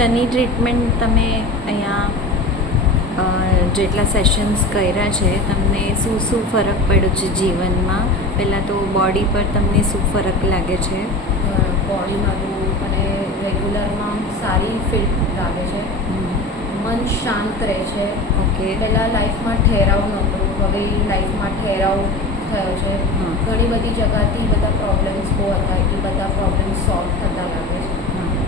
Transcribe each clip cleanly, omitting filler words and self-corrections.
શનિ ટ્રીટમેન્ટ તમે અહીંયા જેટલા સેશન્સ કર્યા છે તમને શું શું ફરક પડ્યો છે જીવનમાં? પહેલાં તો બોડી પર તમને શું ફરક લાગે છે? બોડીમાં અને રેગ્યુલરમાં સારી ફિટ લાગે છે, મન શાંત રહે છે. ઓકે. પહેલાં લાઈફમાં ઠેરાવ નહોતો, હવે લાઈફમાં ઠેરાવ થયો છે. ઘણી બધી જગ્યાથી બધા પ્રોબ્લેમ્સ બહુ હતા, એ બધા પ્રોબ્લેમ્સ સોલ્વ થતા લાગે છે.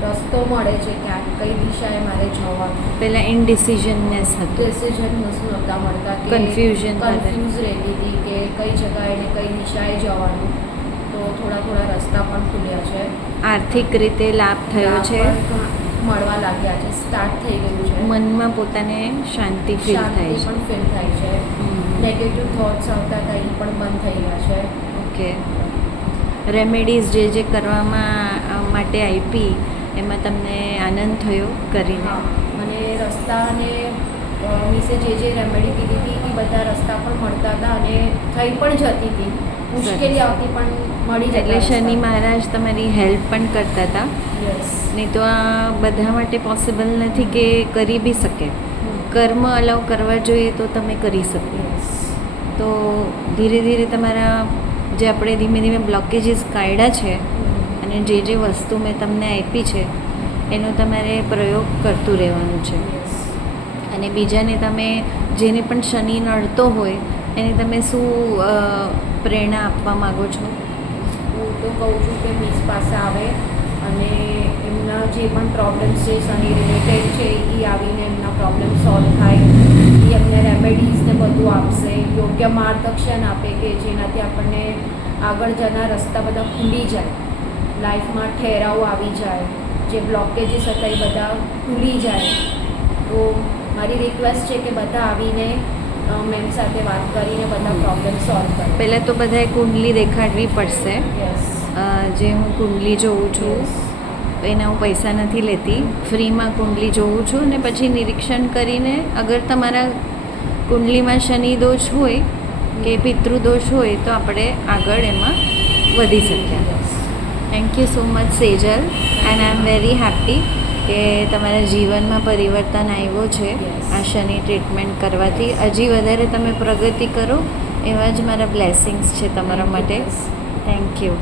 રસ્તો મળે છે ક્યાંક, કઈ દિશાએ મારે જવાનું. પહેલાં ઇનડિસિઝનનેસ હતું, ડિસિઝન નહોતા મળતા, કન્ફ્યુઝન કન્ફ્યુઝ રહેતી હતી કે કઈ જગ્યાએ ને કઈ દિશાએ જવાનું. તો થોડા રસ્તા પણ ખુલ્યા છે. આર્થિક રીતે લાભ થયો છે, મળવા લાગ્યા છે, સ્ટાર્ટ થઈ ગયું છે. મનમાં પોતાને શાંતિ ફીલ થાય છે, પણ ફીલ થાય છે. નેગેટિવ થોટ્સ આવતા હતા એ પણ બંધ થઈ ગયા છે. ઓકે. રેમેડીઝ જે કરવામાં માટે આપી એમાં તમને આનંદ થયો કરીને? મને રસ્તાને વિશે જે રેમેડી કીધી હતી એ બધા રસ્તા પણ મળતા હતા અને થઈ પણ જતી હતી. મુશ્કેલી આવતી પણ મળી જતી. એટલે શનિ મહારાજ તમારી હેલ્પ પણ કરતા હતા. યસ. નહીં તો આ બધા માટે પોસિબલ નથી કે કરી બી શકે. કર્મ અલાઉ કરવા જોઈએ તો તમે કરી શકો. તો ધીરે ધીરે તમારા જે આપણે ધીમે ધીમે બ્લોકેજીસ કાઢ્યા છે અને જે વસ્તુ મેં તમને આપી છે એનો તમારે પ્રયોગ કરતું રહેવાનું છે. અને બીજાને તમે જેને પણ શનિ નડતો હોય એને તમે શું પ્રેરણા આપવા માગો છો? હું તો કહું છું કે મીસ પાસે આવે અને એમના જે પણ પ્રોબ્લેમ્સ છે શનિ રિલેટેડ છે એ આવીને એમના પ્રોબ્લેમ સોલ્વ થાય. એ એમને રેમેડીઝ ને બધું આપશે, યોગ્ય માર્ગદર્શન આપે કે જેનાથી આપણને આગળ જના રસ્તા બધા ખુલી જાય, લાઈફમાં ઠેરાવ આવી જાય, જે બ્લોકેજીસ હતા એ બધા ખુલી જાય. તો મારી રિક્વેસ્ટ છે કે બધા આવીને મેમ સાથે વાત કરીને બધા પ્રોબ્લેમ સોલ્વ કરે. પહેલાં તો બધાએ કુંડલી દેખાડવી પડશે. યસ. જે હું કુંડલી જોઉં છું એના હું પૈસા નથી લેતી, ફ્રીમાં કુંડલી જોઉં છું અને પછી નિરીક્ષણ કરીને અગર તમારા કુંડલીમાં શનિ દોષ હોય કે પિતૃદોષ હોય તો આપણે આગળ એમાં વધી શકીએ. Thank you so much Sejal, and I am very happy કે તમારા જીવનમાં પરિવર્તન આવ્યો છે આ શનિ ટ્રીટમેન્ટ કરવાથી. હજી વધારે તમે પ્રગતિ કરો એવા જ મારા બ્લેસિંગ્સ છે તમારા માટે. Thank you.